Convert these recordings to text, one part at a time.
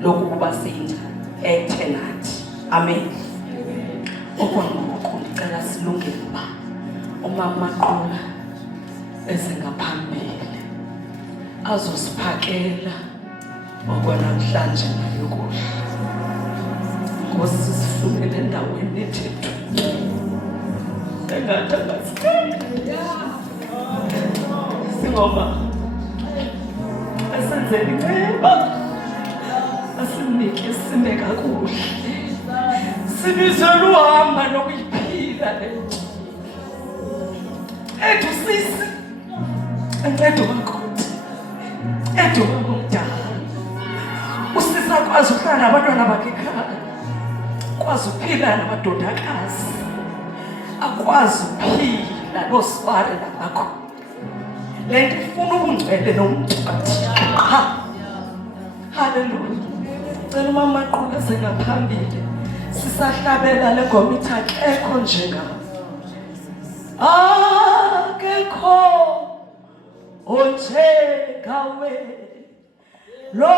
lokuba siyinthethe nathi. Amen. Okwangoku ngicela silungele uba uMama Maqula ezingaphambili azosiphakela okwanamhlanje nayokudla. Nkosi sifumele endaweni ethethu engathi angasicela singoma asenzele inceba asinike sime kakuhle sibizele uhamba nokuyiphila le nto ethu sisi encedo kakhulu ethu omdala usisa kwazi ukuhlala nabantwana bakhe ekhaya kwazi ukuphila namadodakazi akwazi ukuphila nosibare nabakho le nto ifuna ubungcwele nomntu kaThixo. Haleluya. Cela uMama Maqula sengaphambili sisahlabela le ngoma ithi akekho njengawe, akekho onjengawe lo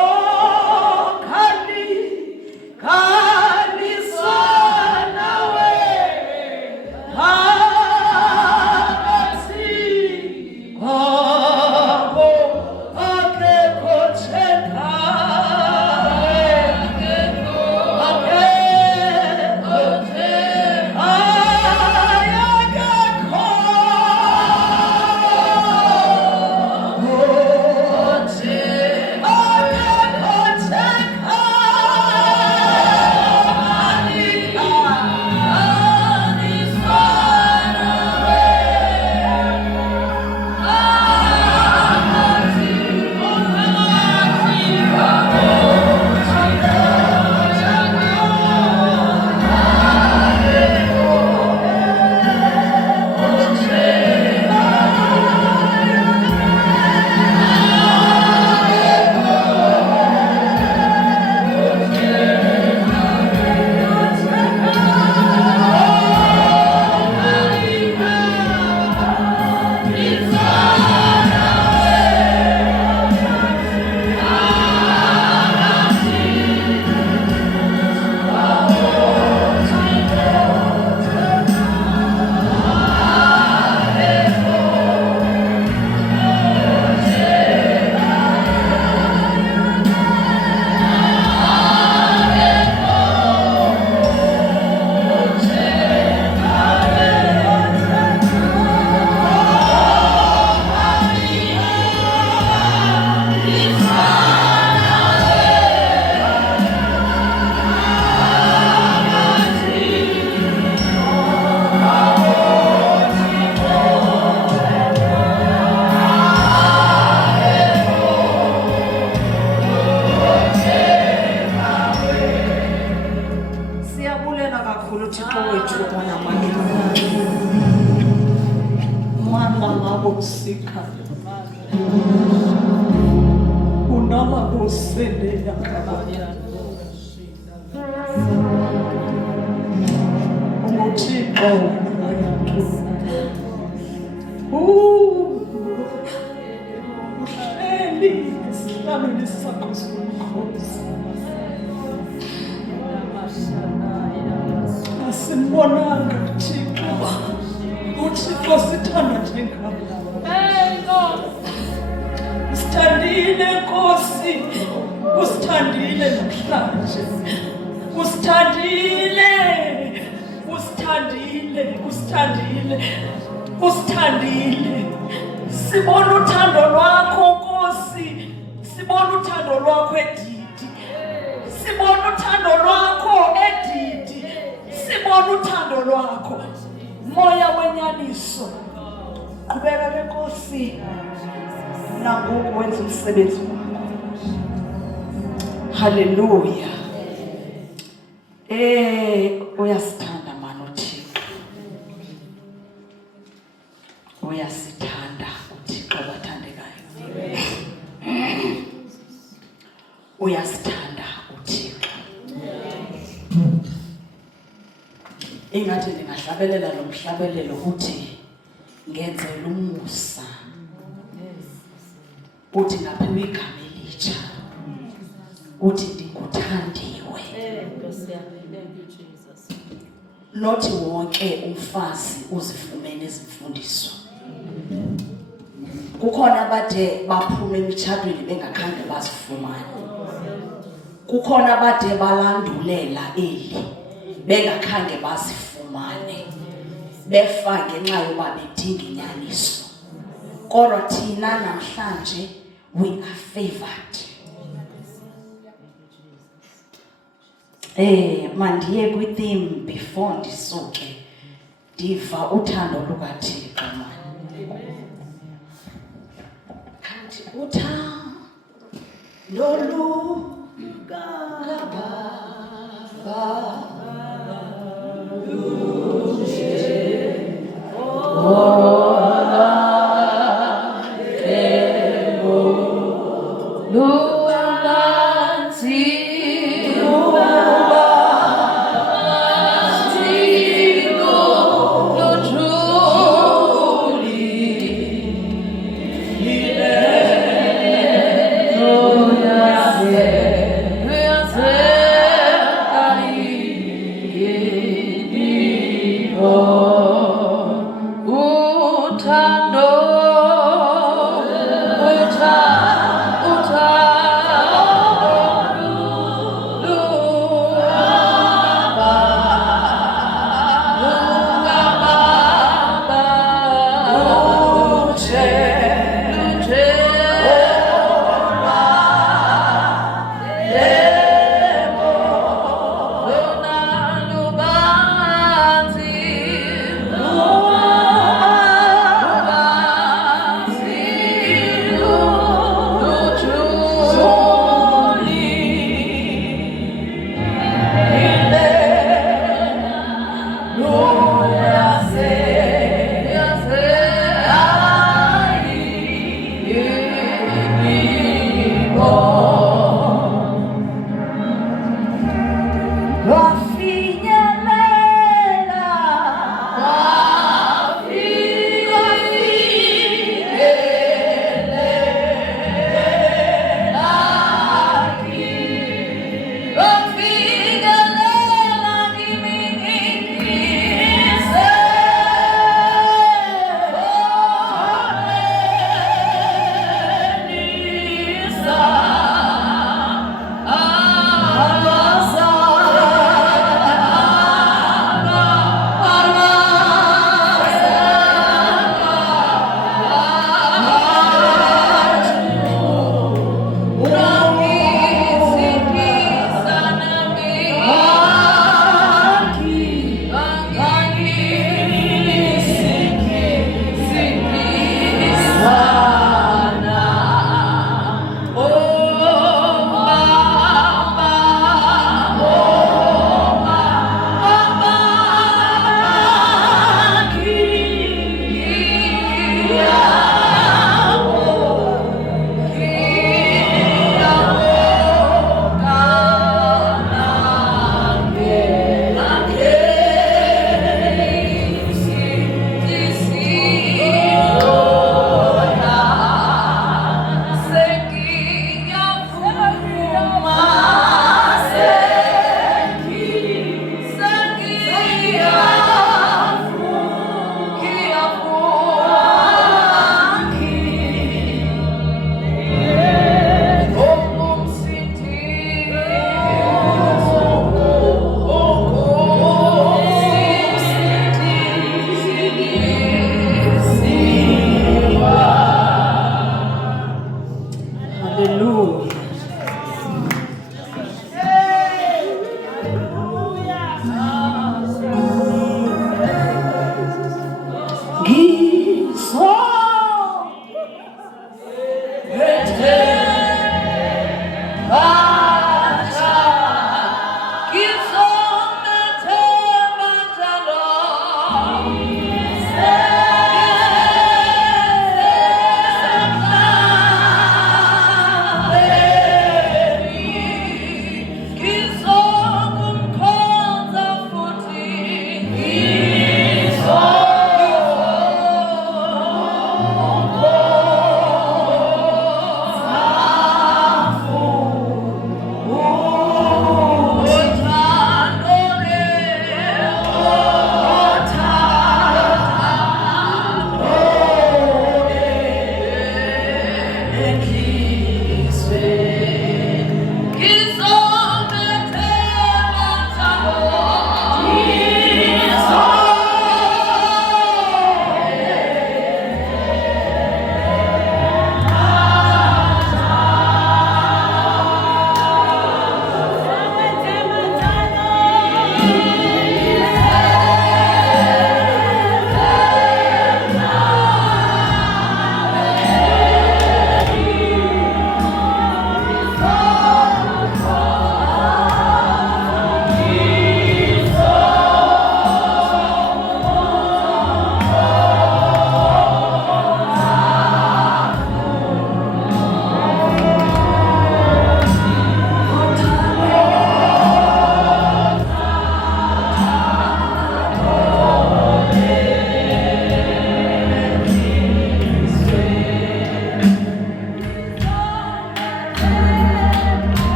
Haleluya. Uyasithanda mani uThixo. Uyasithanda uThixo bathandekayo. Uyasithanda uThixo. Ingathi ndingahlabelela lo mhlabelelo uthi ngenzela umusa. Uthi ngaphiwe igama elitsha. Uthi ndinguThixo uthandiwe. Not wonke umfazi uzifumene izimfundiso. Kukhona abade baphuma emitshatweni bengakhange bazifumane. Kukhona abade balandulela eli bengakhange bazifumane. Befa ngenxa yoba bedinga inyaniso. Kodwa thina namhlanje we are favored. Mandiye kwi-theme before ndisuke ndiva uthando lukaThixo mani. Kanti uthando lukaBaba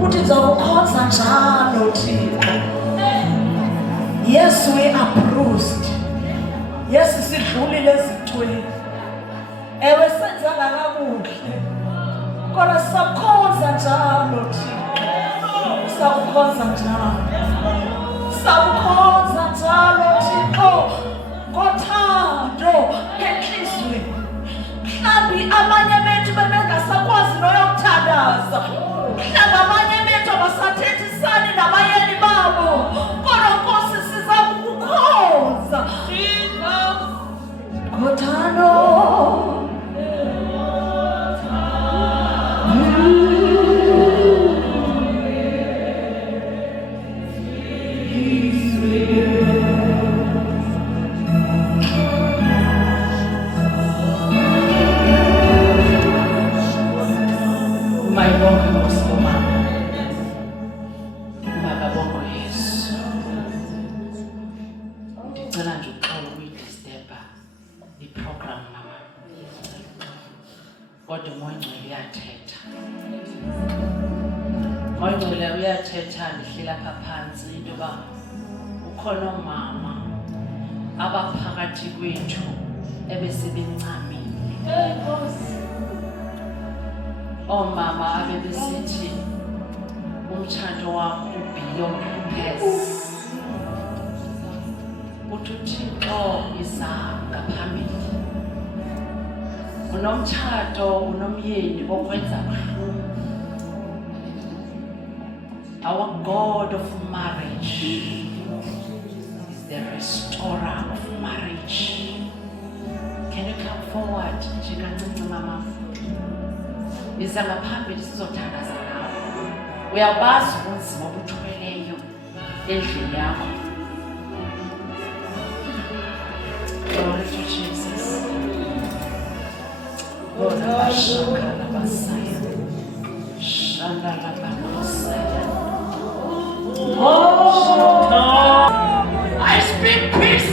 uthi ndizawukhonza njalo Thixo. Yes, we are bruised. Yes, sidlulile ezintweni. Ewe senzanga kakuhle. Kodwa sisakhonza njalo Thixo. Sisakhonza njalo. Sisakhonza njalo Thixo. Ngothando enhliziyweni. Mhlawumbi amanye bethu bebengasakwazi noyokuthandaza. Mhlawumbi amanye bethu abasathethisani nabayeni babo. Kodwa Nkosi siza kukukhonza. Ngothando. Kodwa uMoyingcwele uyathetha. UMoyingcwele uyathetha ndihlela apha phansi into yoba ukhona omama abaphakathi kwethu ebesebencamile. Omama abebesithi umtshato wakho ubeyond repairs. Uthi uThixo iza ngaphambili. Unomtshato unomyeni okwenza buhlungu. Our God of marriage is the restorer of marriage. Can you come forward, Chikancinci mama? Iza ngaphambili sizothandaza nawe. Uyabazi ubunzima obuthweleyo endlini yakho. Glory to Jesus. Lord, I speak peace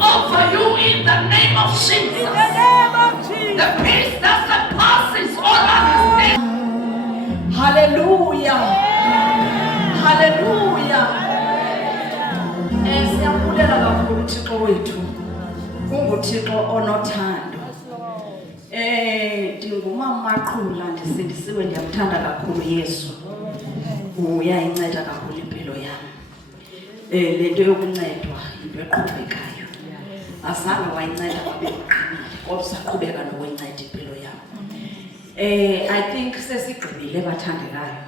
over you in the name of Jesus. The peace that surpasses all understanding. Hallelujah. Hallelujah. Siyabulela kakhulu Thixo wethu. UnguThixo onothando. Ndingumama Maqhula ndisindisiwe ndiyamthanda kakhulu Yesu. Uyayinceda kakhulu impilo yami. Lento yokuncedwa into eqhubekayo. Azange wayinceda kwabe uqinile kodwa usaqhubeka nokuyinceda impilo yami. I think sesigqibile bathandekayo.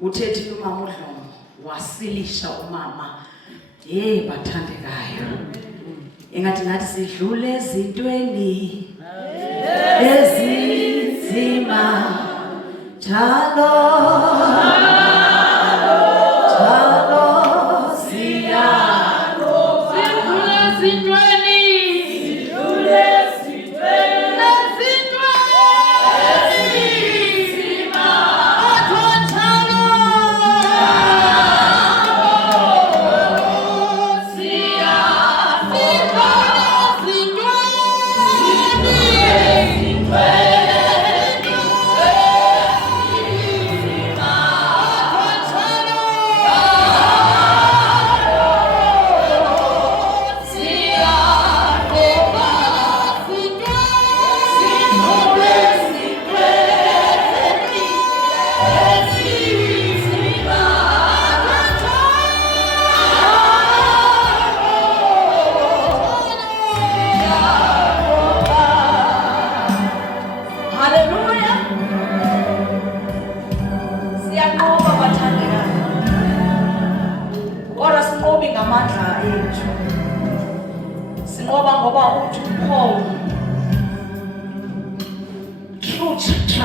Uthethi umama uDlomo wasilisha umama. Bathandekayo. Engathi nathi sidlule ezintweni ezinzima njalo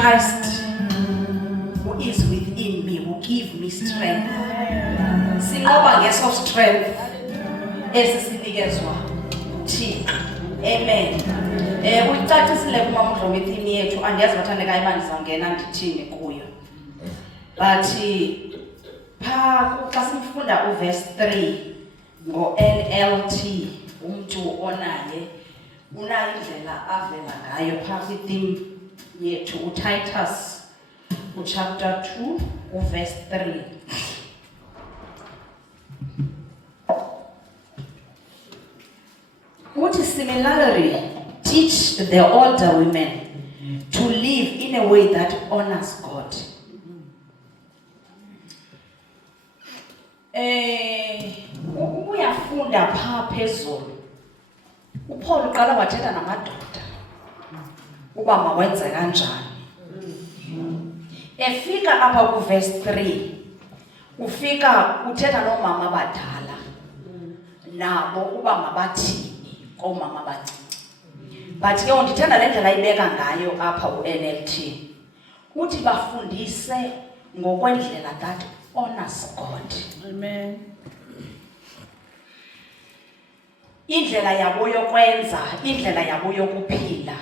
Christ who is within me will give me strength. Singoba ngeso strength esisinikezwa Thixo. Amen. Uyicacisile kumama uDlomo ithini yethu andiyazi bathandekayo bandizawungena ndithini kuyo. But Xa sifunda uverse 3 ngo-NLT, umuntu onaye unayo indlela avela ngayo phaa kwitheme yethu uTitus chapter 2 uverse 3. Uthi similarly teach the older women to live in a way that honors God. Uyafunda phaa phezulu. uPaul uqala wathetha namadoda uba mawenze kanjani. Efika apha ku verse 3 ufika uthetha nomama abadala nabo uba mabathini komama abancinci. But ke ndithanda le ndlela ayibeka ngayo apha uNLT. Uthi bafundise ngokwendlela that honors God. Amen. Indlela yabo yokwenza, indlela yabo yokuphila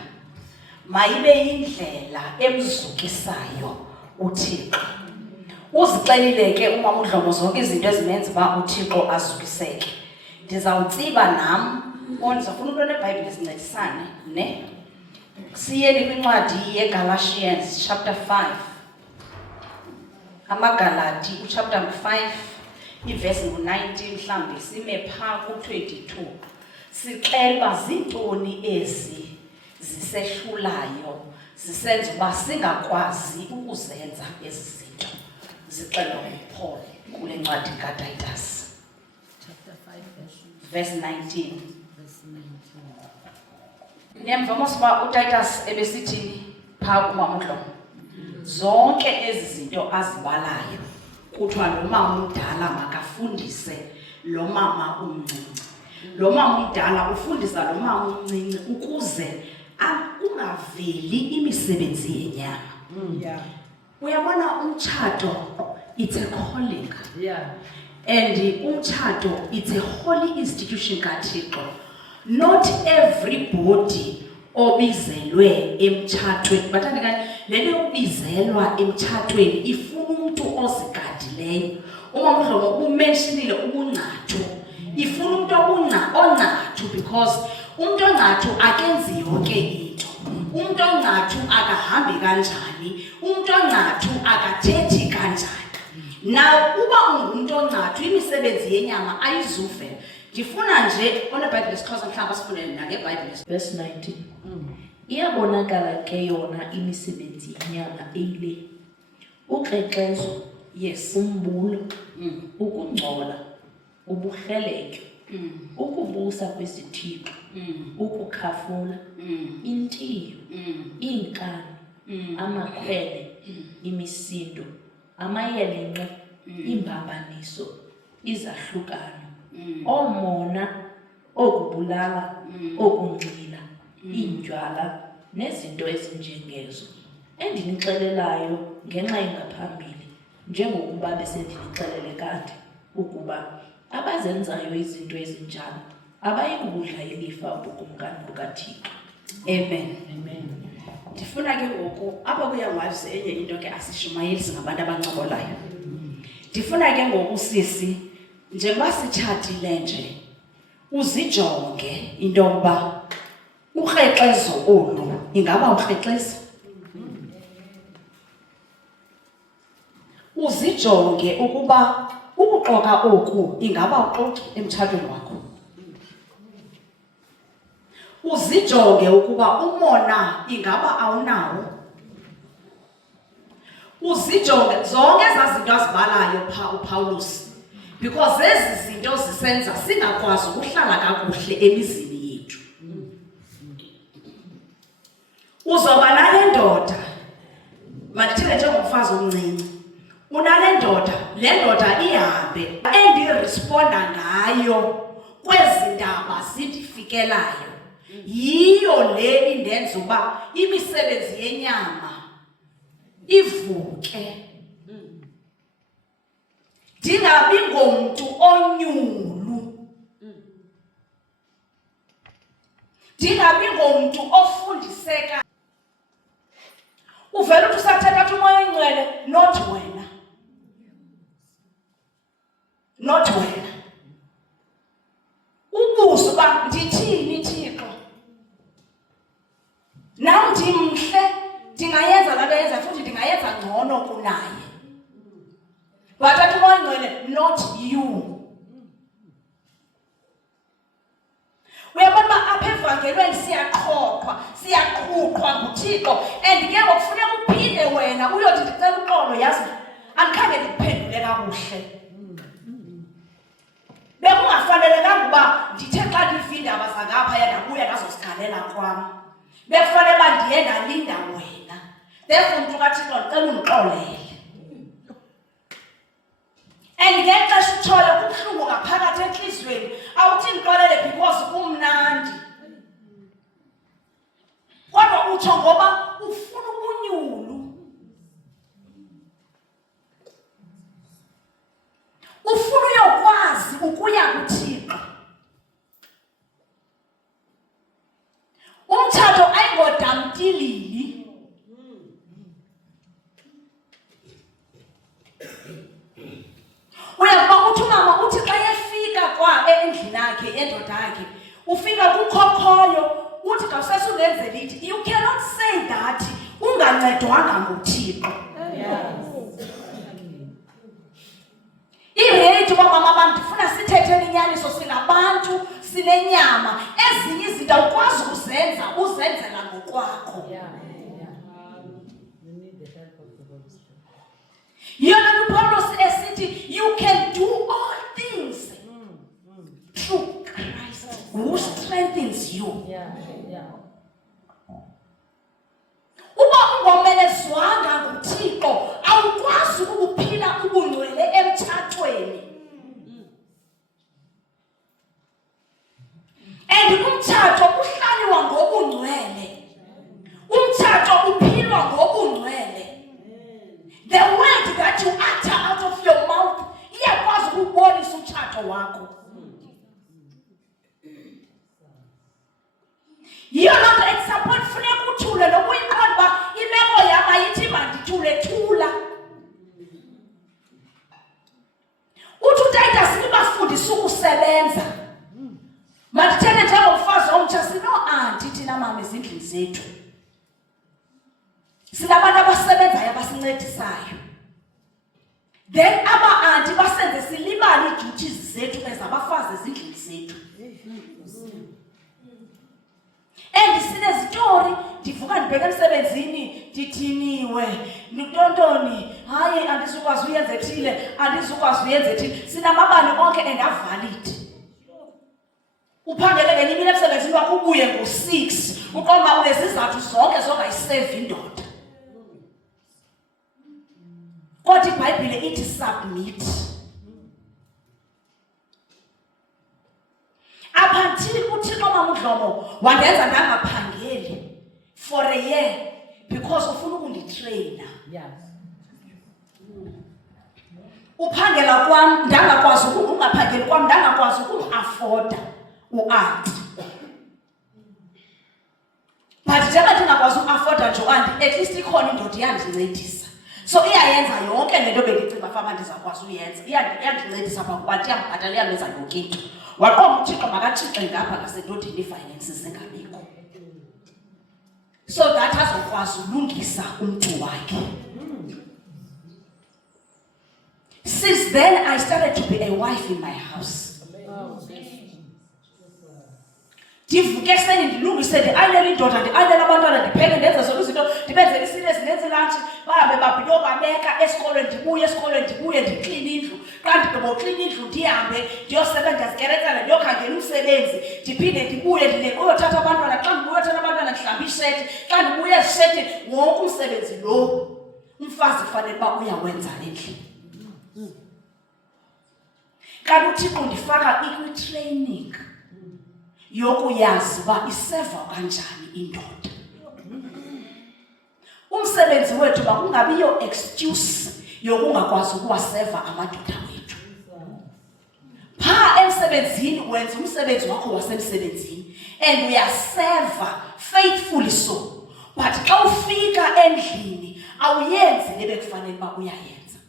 mayibe indlela emzukisayo uThixo. Uzixelile ke umama uDlomo zonke izinto ezimenza ba uThixo azukiseke. Ndizawutsiba nam ndizafuna umuntu neBhayibhile sincedisane ne. Siyeni kwincwadi yeGalatians chapter 5. AmaGalati chapter 5 iverse 19 mhlambi sime phaa ku22. Sixelwa zintoni ezi zisehlulayo zisenza uba singakwazi ukuzenza ezi zinto. Zixelwa nguPaul kule ncwadi kaTitus Chapter 5 verse 19. Niyamva mosiba uTitus ebesithini phaa kumama uDlomo. Zonke ezi zinto azibalayo kuthiwa lo mama umdala makafundise lo mama umncinci. Lo mama umdala ufundisa lo mama umncinci ukuze ungaveli imisebenzi yenyama. Yeah. Uyabona umtshato it's a calling. Yeah. And umtshato it's a holy institution kaThixo. Not everybody obizelwe emtshatweni bathanda lento ubizelwa emtshatweni ifuna umuntu ozigadileyo. Umama uDlomo umentionile ubungcathu. Ifuna umuntu ongcathu because umuntu ongcathu akenziyo ke into. Umuntu ongcathu akahambi kanjani, umuntu ongcathu akathethi kanjani. Now uba ungumuntu ongcathu imisebenzi yenyama ayizuvela. Ngifuna nje oneBhayibhile siXhosa mhlawumbe sifundele nangeBhayibhile verse 19. Iyabonakala ke yona imisebenzi yenyama eyile. Ukrexezo, yes, umbulo, ukungcola, ubuheleke, ukubusa kwesithixo, ukukhafula, intiyo, iinkani, amakhwele, imisindo, amayelenqe, imbambaniso, izahlukano, omona, okubulala, okunxila, iintywala nezinto ezinjengezo endinixelelayo ngenxa engaphambili njengokuba besendinixelele kade ukuba abazenzayo izinto ezinjalo abayikudla ilifa ubukumkani bukaThixo. amen. Amen. Ndifuna ke ngoku apha kuyangwazi enye into ke asishumayeli singabantu abancokolayo. Ndifuna ke ngoku sisi njengoba sitshatile nje uzijonge into yokuba ukrexezo olu ingaba ukrexezo. Uzijonge ukuba ukuxoka oku ingaba uxoki emtshatweni wakho. Uzijonge ukuba umona ingaba awunawo. Uzijonge zonke eza zinto azibalayo phaa uPaulus because ezi zinto zisenza singakwazi ukuhlala kakuhle emizini yethu. Uzoba nale ndoda mandithethe njengomfazi omncinci. Unale ndoda, le ndoda ihambe endiresponda ngayo kwezi ndaba zindifikelayo. Yiyo le indenza uba imisebenzi yenyama ivuke. Ndingabi ngomntu onyulu. Ndingabi ngomntu ofundiseka. Uvela uthi usathetha umoya oyingcwele not wena. not wena. Ubuzo uba ndithini Thixo? Nam ndimhle, ndingayenza laa nto yenza futhi ndingayenza ngcono kunaye. But athi uMoya Oyingcwele, not you. Uyabona uba apha evangelweni siyaqhuqwa nguThixo, and ke ngokufuneka uphinde wena uyothi ndicela uxolo, yazi andikhange ndikuphendule kakuhle. Bekungafanelekanga uba ndithe xa ndiva iindaba zangaphaya ndabuya ndazozikhalela kwam. Bekufanele uba ndiye ndalinda wena. Therefore mntu kaThixo ndicela undixolele. And ngexesha uthole kubuhlungu ngaphakathi entliziyweni, awuthi ndixolele because kumnandi. Kodwa utsho ngoba ufuna ubunyulu. Ufuna uyokwazi ukuya kuThixo. Umtshato ayingodamtilili. Uyakuba uthi umama uthi xa efika kwa endlini yakhe endoda yakhe, ufika kukhokhoyo, uthi xa usesungenzela ithi, you cannot say that ungancedwanga nguThixo. Irate uba mama bam ndifuna sithethe inyaniso, singabantu sinenyama, ezinye izinto awukwazi uzenza uzenzela ngokwakho. Yona uPaulos esithi you can do all things through Christ who strengthens you. Uba ungomelezwanga nguThixo awukwazi ukuphila ubungcwele emtshatweni. And umtshato uhlaliwa ngobungcwele. Umtshato uphilwa ngobungcwele. The word that you utter out of your mouth iyakwazi ukubonisa umtshato wakho. Yiyo loo nto at some point funeka uthule nokuyiqonda uba imeko yam ayithi mandithule, thula. Uthi uTitus libafundisa ukusebenza. Mandithethe njengomfazi omtsha, sino-anti thina mama ezindlini zethu. Sinabantu abasebenzayo abasincedisayo. Then aba-anti basenze silibale ii-duties zethu ezabafazi ezindlini zethu. And sinezitori, ndivuka ndibheke emsebenzini ndithiniwe, ntontoni, hayi andizukwazi uyenza ethile, andizukwazi uyenza ethile. Sinamabali onke and avalid. Uphangele ngenye imini emsebenzini wakho ubuye ngo-6, uqonda unezizathu zonke zongayiseva indoda. Kodwa iBhayibhile ithi submit. Up until uThixo mama uDlomo wangenza ndangaphangeli for a year because ufuna ukunditraina. Uphangela kwam ndangakwazi ungaphangeli kwam ndangakwazi ukumafforda uanti. But njengoba ndingakwazi uafforda nje uanti, at least ikhona indoda iyandincedisa. So iyayenza yonke le nto bendicinga fama ndizakwazi uyenza. Iyandincedisa phaa kuba ndiyambhatala, iyamenza yonke into. Waqonda uThixo makatshixe ngapha ngasendodeni ifinances zingabikho. So that azokwazi ulungisa umntu wakhe. Since then I started to be a wife in my house. Ndivuke ekuseni ndilungise, ndiayinele indoda, ndiayinele abantwana, ndipheke, ndenze zonke izinto, ndibenzele isile, ndenze lunch, bahambe babeka esikolweni, ndibuye esikolweni, ndibuye ndikline indlu. Xa ndigqiboklina indlu ndihambe ndiyosebenza, ndiyazikerekela, ndiyokhangela umsebenzi, ndiphinde ndibuye uyothatha abantwana. Xa ndibuye uthatha abantwana ndihlamba isheti, xa ndibuye esisheti, wonke umsebenzi lo umfazi fanele uba uyawenza endlini. Kanti uThixo ndifaka ikwi-training yokuyazi uba iseva kanjani indoda. Umsebenzi wethu uba kungabiyo excuse yokungakwazi ukuwaseva amadoda wethu. Phaa emsebenzini wenza umsebenzi wakho wasemsebenzini and uyaseva faithfully so. But xa ufika endlini awuyenzi lebe kufanele uba uyayenza.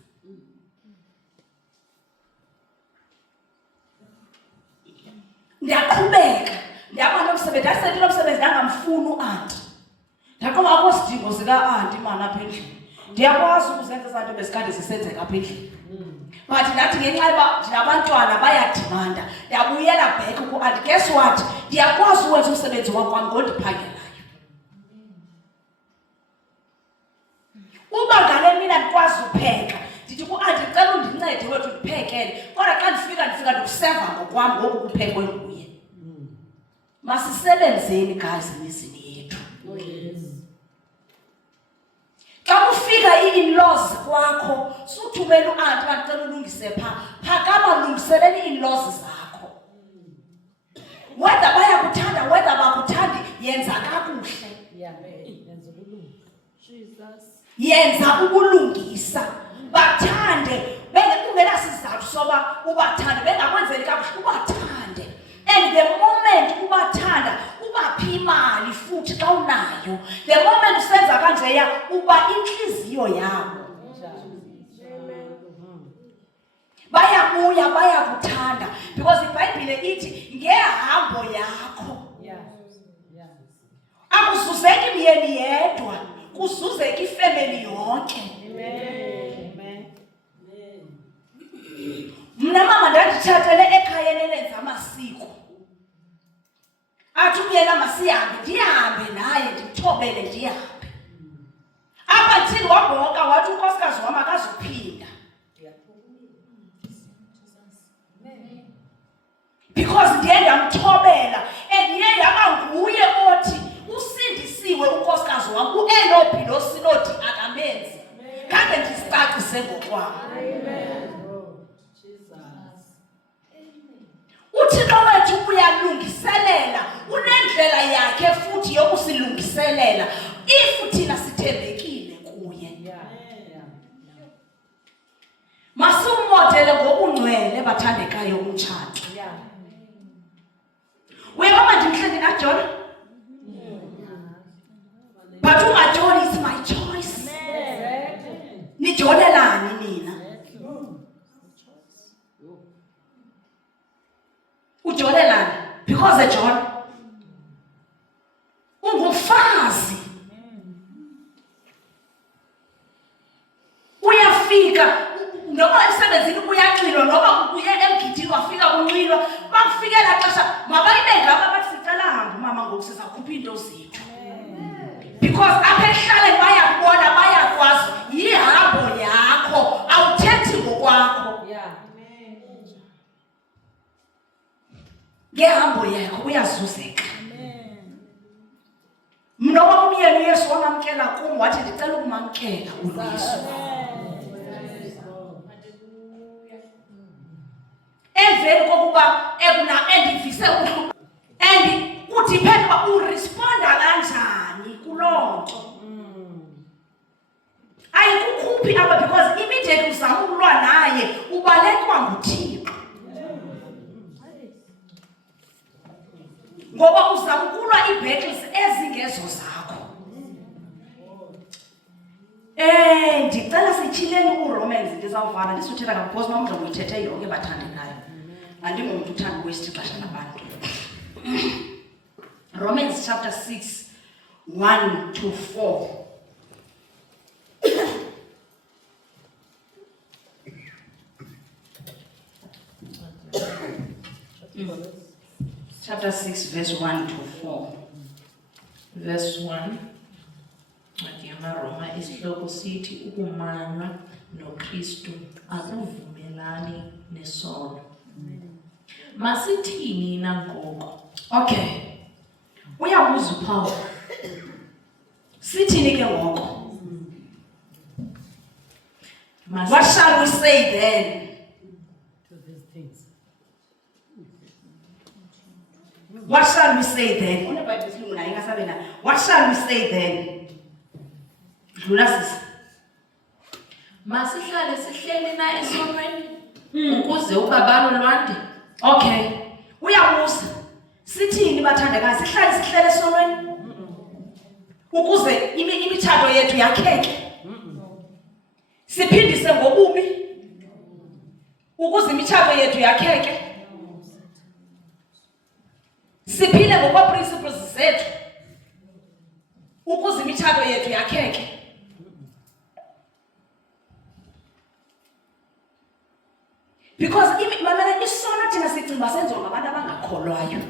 Ndiyaqhubeka, ndiyaba nomsebenzi, ndasenze lo msebenzi ndangamfuni u-anti. Ndaqonda akho sidingo sika-anti mani apha endlini. Ndiyakwazi ukuzenza ezaa nto bezikade zisenzeka apha endlini. But ndathi ngenxa yoba ndinabantwana bayadimanda, ndiyabuyela back ku-anti. Guess what? Ndiyakwazi uwenza umsebenzi wakwam ngondiphangelayo. Uba ngale mina ndikwazi upheka, ndithi ku-anti ndicela undincede wethu ndiphekele. Kodwa xa ndifika ndikuseva ngokwam ngoku kuphekwe nguye. Masisebenzeni guys emizini yethu. Xa ufika ii-in-laws kwakho, suthumela u-anti bacela ulungise phakama lungiseleni ii-in-laws zakho. Whether bayakuthanda, whether bakuthandi, yenza kakuhle. Yenza ubulungisa. Bathande, ungenasizathu soba ubathande, bengakwenzeli kakuhle, ubathande. And the moment ubathanda, ubaphi imali futhi xa unayo. The moment usenza kanjeya, uba inhliziyo yabo. Bayabuya, bayakuthanda. Because iBhayibhile ithi ngehambo yakho. Akuzuzeki myeni yedwa, kuzuzeka ifamily yonke. Mna mama ndanditshatele ekhayeni elenza amasiko. Athi umyena masihambe, ndihambe naye, ndimthobele ndihambe. Apha ndithini wabhoka wathi unkosikazi wam akazuphinda. Because ndiye ndamthobela, and ndiye ndaba nguye othi usindisiwe unkosikazi wam, uEnobhi noSinodi akamenzi. Kade ndisicacise ngokwam. UThixo wethu uyalungiselela, unendlela yakhe futhi yokusilungiselela if thina sithembekile kuye. Masumodele ngokungcwele bathandekayo umtshato. Uyabona ndimhleli naJona? But ungajoli is my choice. Nijolelani nina? Ujolelani because John ungumfazi. Uyafika noma emsebenzini kuyaxilwa, noma uye emgidini wafika kunxilwa, bakufikela xesha mabayibenge abasicela hamba mama ngoku sizakhupha into zethu. Because apha ehlaleni bayakubona, bayakwazi yihambo yakho, awuthethi ngokwakho. Ngehambo yakho uyazuzeka. Mna wamyeni uYesu wamamkela kum, wathi ndicela ukumamkela uYesu. Emveni kokuba endivise ubuhlungu, and udepend uba uresponda kanjani kuloo nto. Ayikukhuphi apha because immediately uzama ukulwa naye ubalekwa nguThixo. Ngoba uzama ukulwa ii-battles ezingezo zakho. Ndicela sitshileni uRomans, ndizawuvala ndisuthetha because mamdla uyithethe yonke bathandekayo. Andingumntu uthanda ukwesti ixesha labantu. Romans chapter 6, 1 to 4. Chapter 6, verse 1 to 4. Verse 1. Roma isihloko sithi ukumanywa noKristu akuvumelani nesono. Masithini nangoko? Okay. Uyabuza uPaul. Sithini ke ngoko? What shall we say then? What shall we say then? What shall we say then? Masihlale sihleli na esonweni ukuze ubabalo lwande. Okay. Uyabuza. Sithini bathandekazi? Sihlale esonweni ukuze imitshato yethu yakheke. Siphindise ngobubi ukuze imitshato yethu yakheke. Siphile ngokwa principles zethu ukuze imitshato yethu yakheke. Because mamela isono thina sicinga senziwa ngabantu abangakholwayo.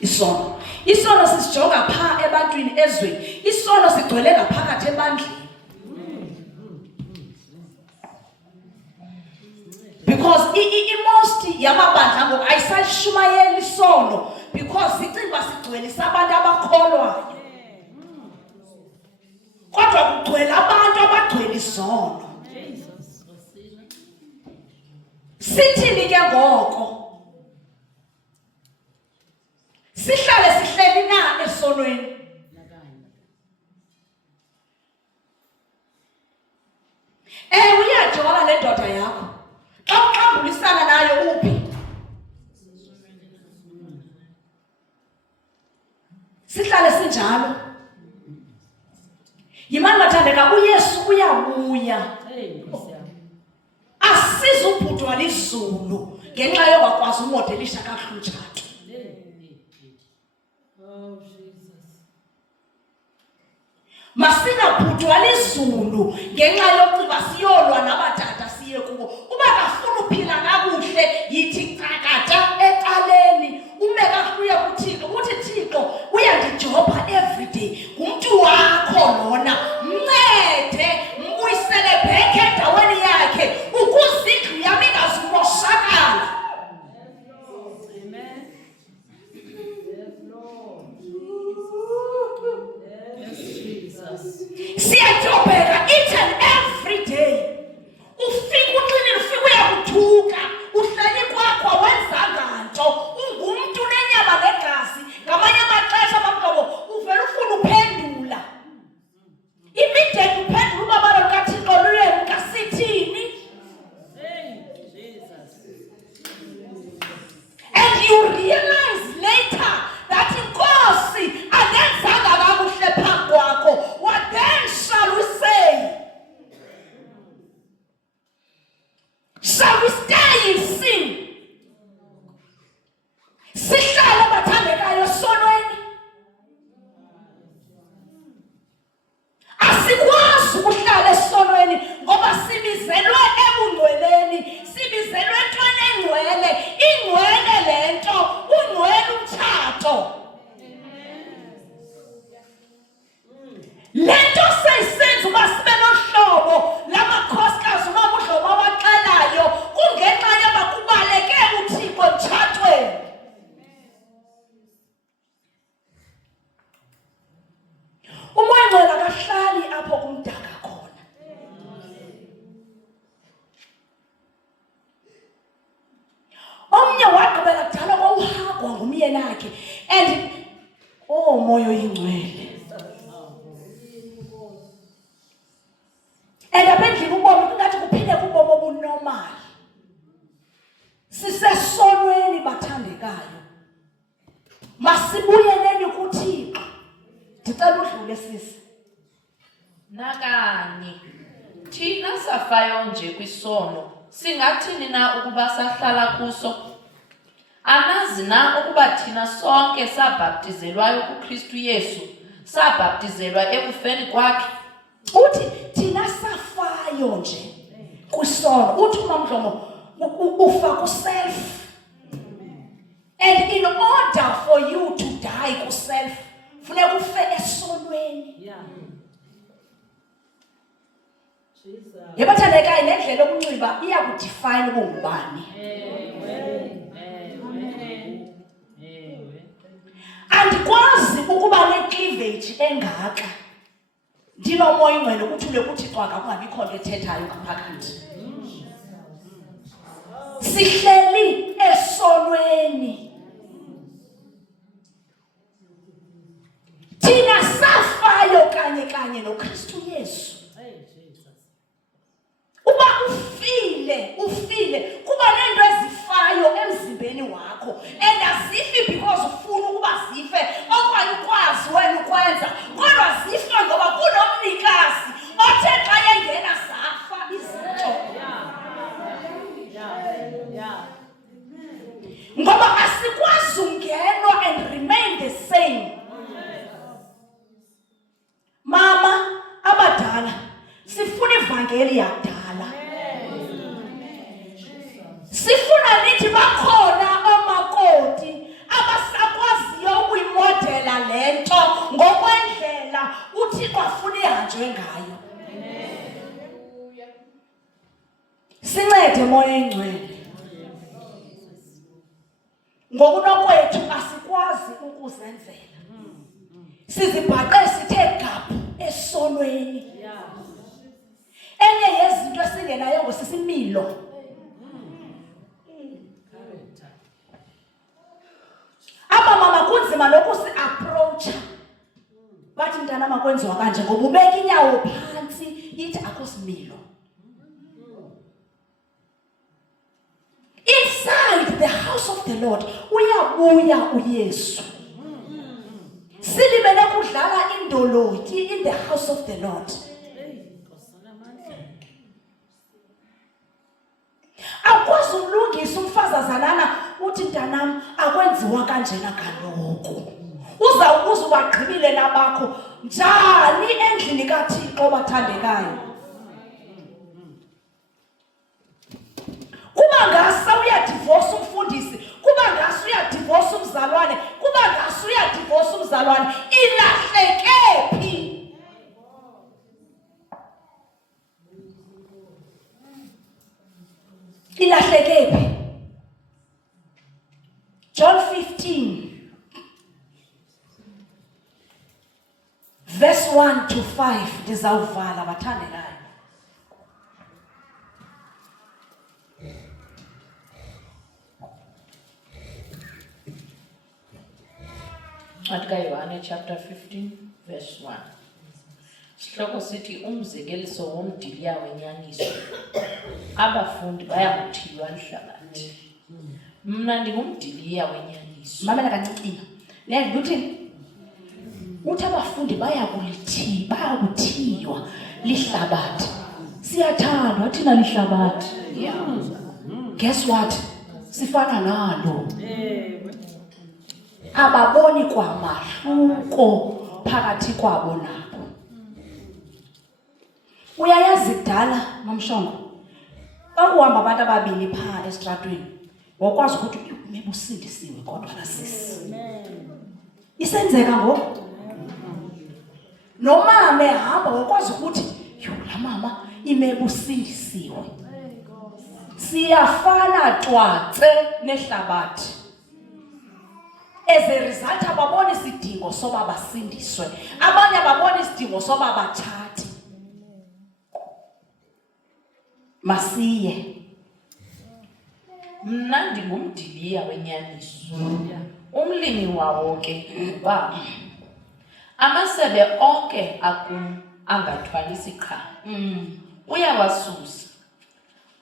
Isono sisijonga pha ebantwini ezweni. Isono sigcwele ngaphakathi ebandleni. Because most yamabandla ngoku ayisashumayeli isono because sicinga sigcwelisa abantu abakholwayo. Kodwa kugcwele abantu abagcwele isono. Sithini ke ngoko? Sihleli na esonweni? Uyajola le ndoda yakho. Xa uxambulisana nayo uphi? Sihlale sinjalo. Yimani bathandeka uYesu uyabuya. Asizubhudwa lizulu ngenxa yokwazi umodelisha kakhulu umtshato. Masingabhudwa lizulu ngenxa yokuba siyolwa nabadada siye kubo. Uba kafuna uphila kakuhle yithi cakata eqaleni ume kakuye kuThixo. Uthi Thixo uyandijopha every day. Ngumntu wakho lona. Mncede mbuyisele back endaweni yakhe ukuze indlu yami ingazimoshakala. Amen. Siyajobheka each and every day. Ufika uqinile, ufika uyakuthuka, uhleli kwakho wenzanga nto, ungumntu nenyama negazi. Ngamanye amaxesha bamhlobo uvela ufuna uphendula. Immediate uphendula ubabalo lukaThixo luyemka sithini? And you realize later that inkosi angenzanga kakuhle phambi kwakho. What then shall we say? Shall we stay in sin? Sihlale bathandekayo sonweni. Asikwazi ukuhlala esonweni ngoba sibizelwe ebungcweleni, sibizelwe entweni engcwele. Ingcwele lento, ungcwele umtshato. Lento seyisenza uba sibe nohlobo lamakhosikazi umabudlo bawaxelayo kungenxa yoba kubaleke uThixo emtshatweni. Umoya ngcwele akahlali apho kumdaka khona. Omnye wagqibela kudala kwauhagwa ngumyeni wakhe and moya oyingcwele. And abendlini ubomi kungathi kuphinde kubomi obunormal. Sisesonweni bathandekayo. Masibuyeleni kuThixo. Ndicela udlule sisi. Nakanye thina safayo nje kwisono singathini na ukuba sahlala kuso? Anazi na ukuba thina sonke sabhaptizelwayo kuKristu Yesu, sabhaptizelwa ekufeni kwakhe? Uthi thina safayo nje kwisono. Uthi uMamdlomo ufa kuself. And in order for you to die kuself, funeka ufe esonweni. Yebathandekayo nendlela yokunxiba iyakudefine ubungubani. Andikwazi ukuba necleavage engaka ndinomoya ingcwele kuthule kuThixo akungabikho nto ethethayo ngaphakathi. Sihleli esonweni. Thina safayo kanye noKristu Yesu. Uba ufile kuba nento ezifayo emzimbeni wakho and azifi because ufuna ukuba zife okanye ukwazi wena ukwenza, kodwa zife ngoba kunomnikazi othe xa yengena zafa izinto. Ngoba ngumoya engcwele. Ngokunokwethu asikwazi ukuzenzela. Sizibhaqe sithe gaphu esonweni. Enye yezinto esingenayo ngosisimilo. Abamama kunzima nokusi approach. Bathi mntana makwenziwa kanje ngoba ubeka inyawo phansi ithi akho similo. Inside the house of the Lord uyabuya uYesu. Silimele kudlala indoloti in the house of the Lord. Akwazi umlungisa umfazazanana uthi mntanami akwenziwa kanjena kaloku. Uzawukuza ubagqibile nabakho njani endlini kaThixo bathandekayo. Kuba ngase uyadivorce umfundisi, kuba ngase uyadivorce umzalwane, kuba ngase uyadivorce umzalwane, ilahleke phi? Ilahleke phi? John 15 verse 1 to 5 ndizawuvala bathandekayo. Yohane chapter 15 verse 1. Sihloko sithi umzekeliso womdiliya wenyaniso. Abafundi bayakuthiywa lihlabathi. Mna ndingumdiliya wenyaniso. Mamela kancinci. Ngiyakuthi uthi abafundi bayakuthiywa lihlabathi. Siyathandwa thina lihlabathi. Guess what? Sifana nalo. Ababoni kwamahluko phakathi kwabo nabo. Uyayazi kudala nomshongo. Akuhamba abantu ababili pha estradweni. Wakwazi ukuthi maybe usindisiwe kodwa nasisi. Isenzeka ngoku. Nomama ehamba wakwazi ukuthi la mama imebe usindisiwe. Siyafana twatse nehlabathi. As a result ababona isidingo soba basindiswe, abanye ababona isidingo soba bathathe. Masiye. Mna ndingumdiliya wenyaniso. Umlimi wawo ke ngubaba. Amasebe onke akum angathwali isiqhamo. Uyawasusa.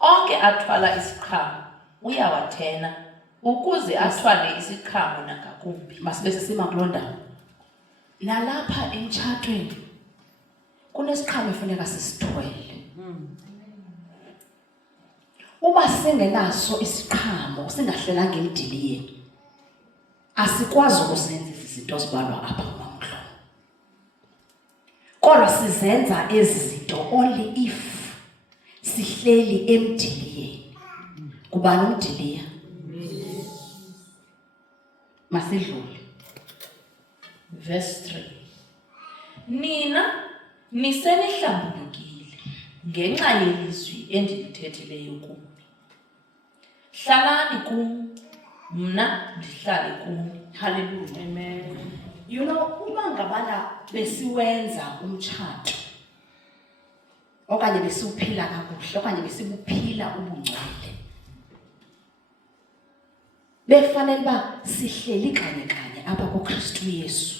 Onke athwala isiqhamo uyawathena ukuze athwale isiqhamo nangakumbi. Masibe sisima kuloo ndawo. Nalapha emtshatweni kunesiqhamo efuneka sisithwele. Uba singenaso isiqhamo singahlelanga emdiliyeni asikwazi ukuzenza izinto zibalwa apha kwamhlo. Kodwa sizenza ezi zinto only if sihleli emdiliyeni. Kubani umdiliya? Masidlule. Verse 3. Nina nisenihlambulukile ngenxa yelizwi endilithethileyo kuni. Hlalani kum, mna ndihlale kuni. Hallelujah. Amen. You know, uba ngabana besiwenza umtshato okanye besiuphila kakuhle okanye besibuphila ubungcwele, befanele ba sihleli kanye apha kuKristu Yesu.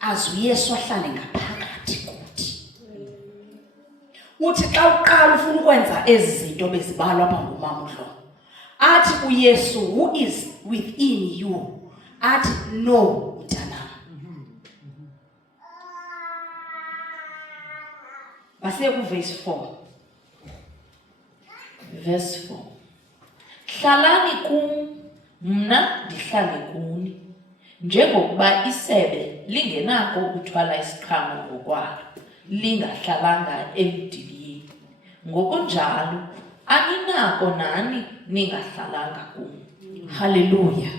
Azuyesu ahlale ngaphakathi kuthi. Uthi xa uqala ufuna ukwenza ezi zinto bezibalwa apha ngumamudlo. Athi uYesu who is within you. Athi no mntana. Basiye ku verse 4. Verse 4. Hlalani kum, mna ndihlale kuni. Njengokuba isebe lingenako ukuthwala isiqhamo ngokwalo, lingahlalanga emdiliyeni. Ngokunjalo, aninako nani ningahlalanga kum. Hallelujah.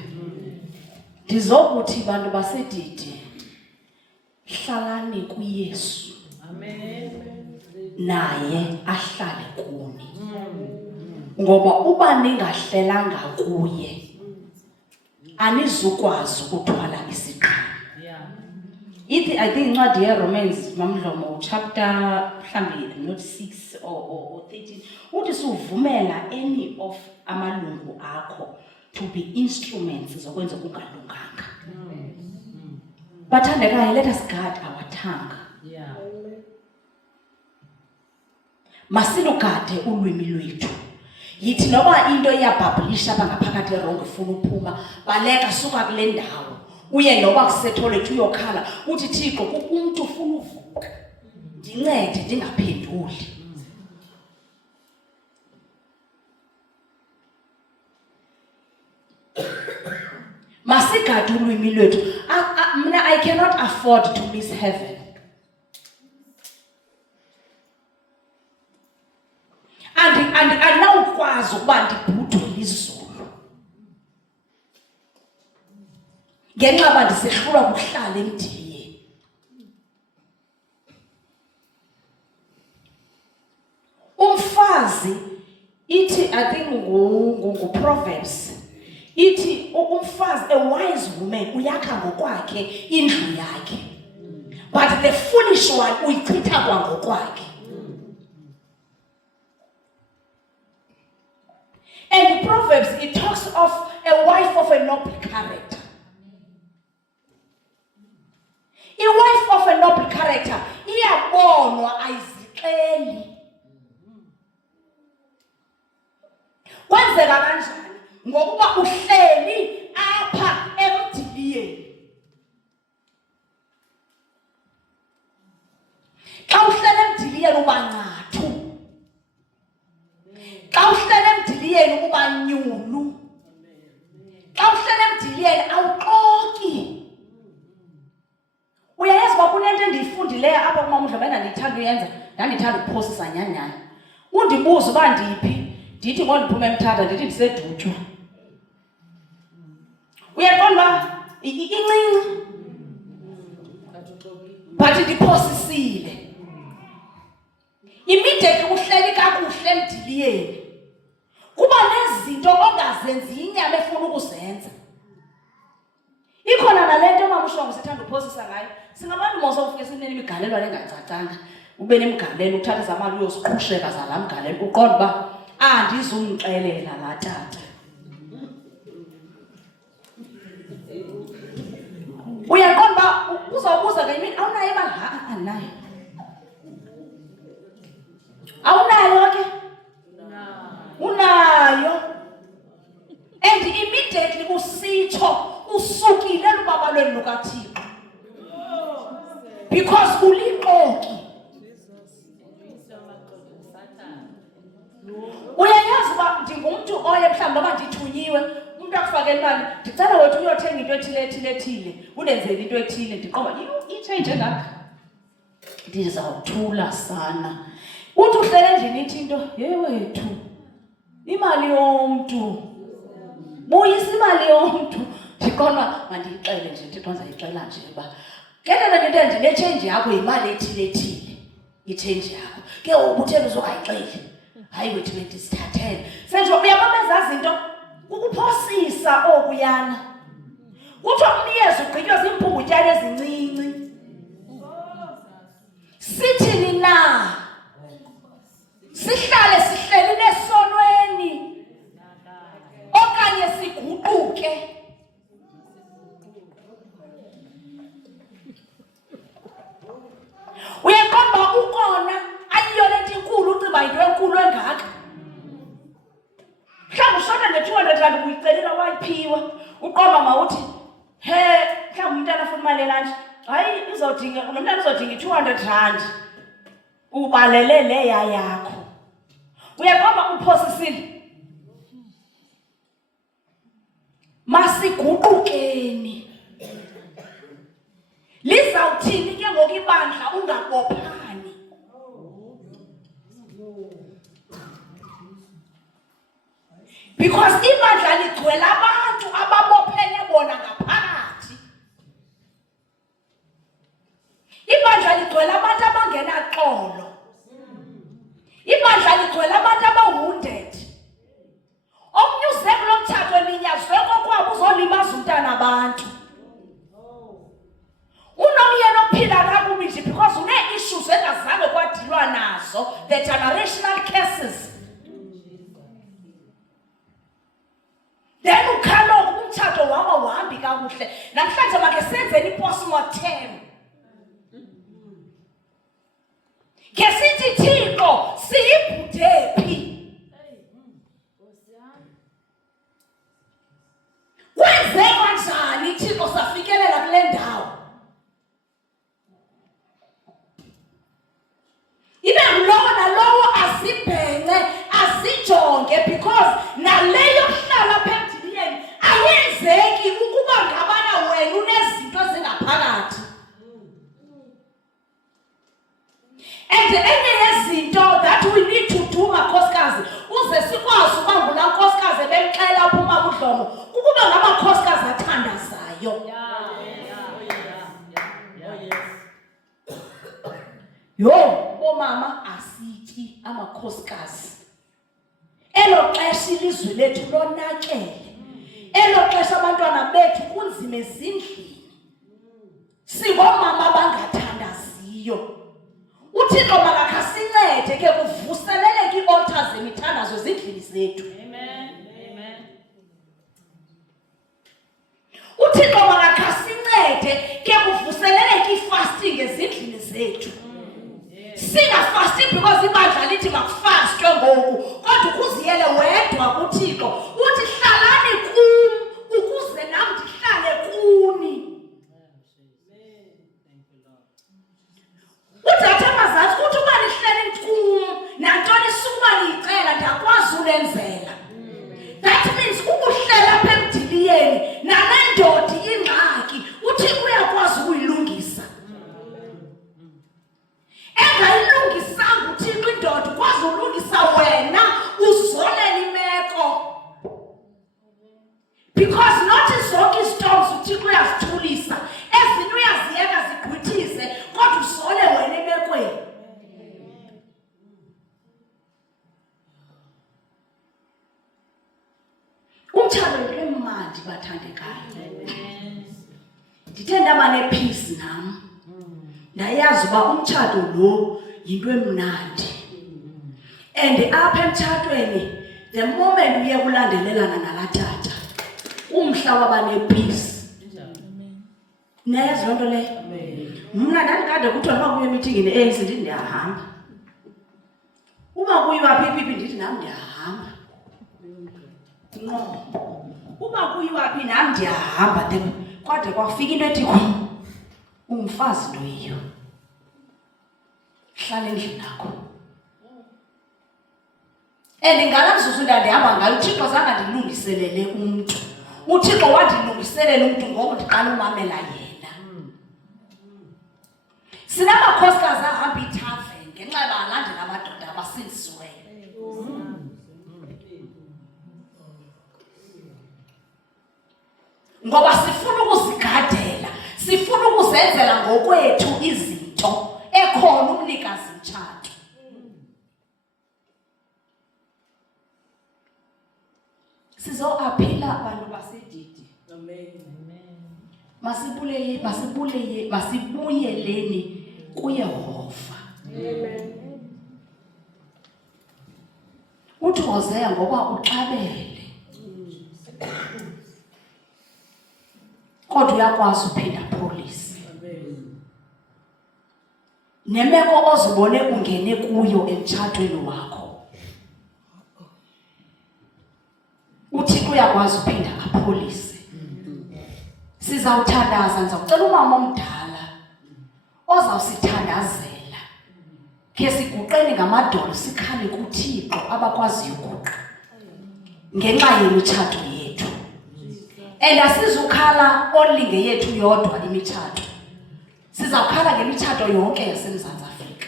Ndizokuthi bantu basedidi, hlalani kuYesu. Amen. Naye ahlale kuni. ngoba uba ningahlelanga kuye anizukwazi ukuthwala isiqhamo. Ithi I think incwadi yeRomans Mamdlomo chapter mhlambi not 6 or 13 uthi suvumela any of amalungu akho to be instruments zokwenza kungalunganga. Bathandekayo, let us guard our tongue. Masilugade ulwimi lwethu. Yithi noba into iyabhablisha bangaphakathi erongo ifuna uphuma, baleka suka kule ndawo. Uye noba kusetoilet uyokhala, uthi Thixo umuntu ufuna uvuka. Ndincede ndingaphenduli. Masigade ulwimi lwethu. I cannot afford to miss heaven. And andinawukwazi ukuba ndibhudwe lizulu. Ngenxa yoba ndisehlulwa kuhlala emdiliyeni. Umfazi ithi I think ngu-Proverbs. Ithi umfazi, a wise woman uyakha ngokwakhe indlu yakhe. But the foolish one uyichitha kwangokwakhe. And in Proverbs, it talks of a wife of a noble character. A wife of a noble character, iyabonwa ayizixeli. Kwenzeka kanjani? Ngokuba uhleli apha emdiliyeni. Xa uhleli emdiliyeni uba nqathu. Xa uhleli emdiliyeni uba nyulu. Xa uhleli emdiliyeni awuxoki. Uyayazi uba kunento endiyifundileyo apha kuMamudlo bendandiyithanda uyenza, ndandithanda ukuphosisa nyanyana. Undibuza uba ndiphi, ndithi ngondiphume emthatha ndithi ndisedutywa. Uyaqonda uba incinci but ndiphosisile. Immediately uhleli kakuhle emdiliyeni. Kuba nezinto ongazenzi inyama efuna ukuzenza. Ikhona nalento mama uShongo sithanda ukuphosisa ngayo. Singabantu mose ufike sinemigalelo engacacanga. Ube nemigalelo uthatha izamali uyosiqhusheka zala mgalelo. Uqonda uba andizumxelela la tata. Uyaqonda uba uzawubuza ke imini awunayo imali? Anayo. Awunayo ke? Unayo. And immediately usitho usukile lubabalweni lukaThixo. Because ulixoki. Uyayazi uba ndingumntu oye mhlawumbi noba ndithunyiwe, umuntu akufake imali, ndicela wethu uyothenga into ethile, undenzele into ethile, ndiqoba itshenje engaka. Ndizawuthula sana. Uthi uhlele endlini ithi into, wethu, imali yomntu. Buyisa imali yomntu. Ndiqonda mandiyixele nje, Thixo ndizayixela nje uba ngendlela into endinetshenji yakho yimali ethile. Itshenji yakho. Ke ubuthele uzokayixeli. Hayi wethu bendisithathele. Senje uyabona ezazi into ukuphosisa okuyana. Kuthiwa umniyezi ugqitywa ziimpungutyana ezincinci. Sithini na? Sihlale sihleli nesonweni. Okanye siguquke. Uyaqonda ukona ayiyo lento inkulu uciba into enkulu engaka. Mhlawumbi ushona nge-200 rand uyicelela wayiphiwa. Uqoma mawuthi mhlawumbi umntana afuna imali elantshi. Hayi uzodinga lo mntana uzodinga i-200 rand. Ubalele leya yakho. Uyaqonda uphosisile. Masiguqukeni. Lizawuthini ke ngoku ibandla ungabophani? Because ibandla ligcwele abantu ababophene bona ngaphakathi. Ibandla ligcwele abantu abangenaxolo. Ibandla ligcwele abantu aba-wounded. uzawulimaza umntana abantu. Unomyeni ophila kakubi nje because une-issues engazange kwadilwa nazo, the generational cases. Then ukhala umtshato wabo wahambi kakuhle. Namhlanje make senzeni i-postmortem. Ke sithi Thixo siyibhude phi? Kwenze kanjani Thixo safikelela kule ndawo? Ibe ngulowo nalowo azibhenge, azijonge because naleyo hlala apha emdiliyeni ayenzeki ukuba ngabana wena unezinto ezingaphakathi. And enye yezinto that we need to do makhosikazi uze sikwazi uba ngula nkosikazi ebemxela apha uMama uDlomo ukuba ngamakhosikazi athandazayo. Yo, omama asityi amakhosikazi. Elo xesha ilizwe lethu lonakele. Elo xesha abantwana bethu kunzima ezindlini. Singomama abangathandaziyo. uThixo makasincede ke kuvuseleleke ii-altars zemithandazo ezindlini zethu. Amen. uThixo makasincede ke kuvuseleleke ii-fasting ezindlini zethu. Singafasti because ibandla lithi makufastwe ngoku, kodwa ukuziyele wedwa kuThixo uthi hlalani kum ukuze nam ndihlale kuni. Uthatha amazantsi uthi uba nihleli kum nantoni sukuba niyicela ndakwazi ulenzela. That means ukuhlela apha emdiliyeni nale ndoda ingxaki uThixo uyakwazi ukuyilungisa. Engayilungisanga uThixo indoda ukwazi ulungisa wena uzolele imeko. Because not zonke istorms uThixo uyazithulisa, ezinye uyaziyeka zigqwithise kodwa uzole wena emekweni. Umtshato yinto emnandi bathandekayo. Ndithe ndaba nepeace nam. Ndayazi uba umtshato lo yinto emnandi. And apha emtshatweni the moment uye kulandelelana nalaa tata umhla waba nepeace. Niyayazi loo nto leyo? Mna ndandikade kuthiwa uba kuye emithingi ne-ANC ndithi ndiyahamba. Uba kuyiwa phi ndithi nam ndiyahamba. No. Uba kuyiwa phi nam ndiyahamba then kodwa kwafika into ethi umfazi nto yiyo. Hlala endlini yakho. And ngala mzuzu ndandihamba ngayo uThixo zange andilungiselele umntu. uThixo wandilungiselela umntu ngoku ndiqala umamela yena. Sinamakhosikazi ahamba ithaveni ngenxa yoba alandela amadoda abasindisiweyo. Ngoba sifuna ukuzigadela, sifuna ukuzenzela ngokwethu izinto ekhona umnikazi mtshato. Sizoaphila abantu basedidi. Masibuyeleni kuYehova. Uthi Hosea ngoba uxabele kodwa uyakwazi uphinda pholise. Nemeko ozibone ungene kuyo emtshatweni wakho uThixo uyakwazi uphinda apholise. Sizawuthandaza, ndizawucela umama omdala ozawusithandazela. Ke siguqeni ngamadolo sikhale kuThixo abakwaziyo ukuqa ngenxa yemitshato yethu. And asizukhala only ngeyethu yodwa imitshato. Sizawukhala ngemitshato yonke yaseMzantsi Afrika.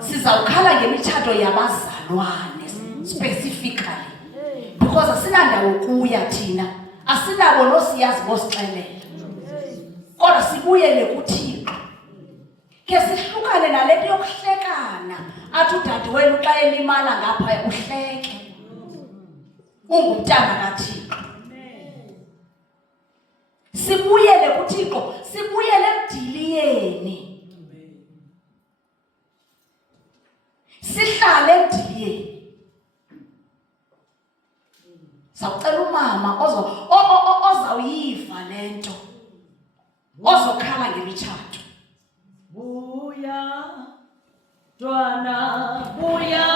Sizawukhala ngemitshato yabazalwane specifically. Because asinandawo kuya thina, asinabo nosiyazi bosixelela. Kodwa sibuyele kuThixo. Ke sihlukane nale nto yokuhlekana. Athi udade wenu xa elimala ngapha uhleke. Ungumntana kaThixo. Sibuyele kuThixo, sibuyele emdiliyeni. Sihlale emdiliyeni. Sawucela umama ozawuyiva lento. Ozokhala ngemitshato. Buya, Dwana, buya.